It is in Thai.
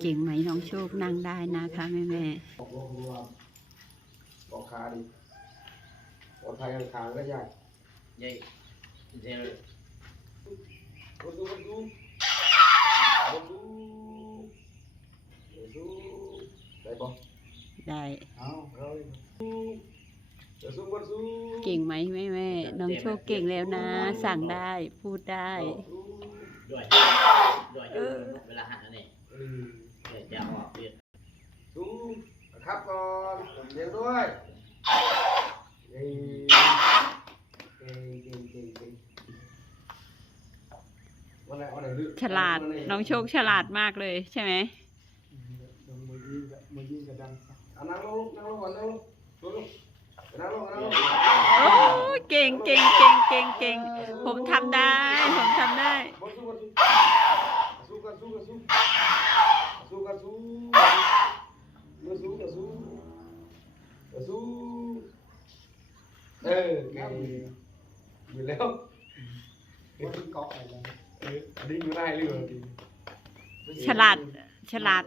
เก่งไหมน้องโชคนั่งได้นะคะแม่แม่บอกลงรวมบอกขาดิปลอดภัยทางก็ยาก Vậy Thế คนดูคนดูคนดูคนดูได้ปะได้เอาเอาจะสู้คนสู้เก่งไหมแม่แม่น้องโชคเก่งแล้วนะ สั่งได้พูดได้ Rồi Rồi chứ Vé là hạn này เออ Để chào họ biết สู้ครับก่อนเดี๋ยวด้วยเก่งเก่งเก่งเก่งเก่งวันไหนวันไหนลึกฉลาดน้องโชคฉลาดมากเลยใช่ไหมลงมือยิงกับมือยิงกับดังสักอะนั่งลงนั่งลงก่อนนั่งลงลงลงนั่งลงนั่งลง โอ้ยเก่งเก่งเก่งเก่งเก่งผมทำได้ผมทำได้บน สู้กันสู้กันสู้สู้กันสู้มาสู้กันสู้กันสู้เออเก่งอยู่แล้วว่าเกาะอะไรเอออันนี้อยู่ได้เลยฉลาดฉลาด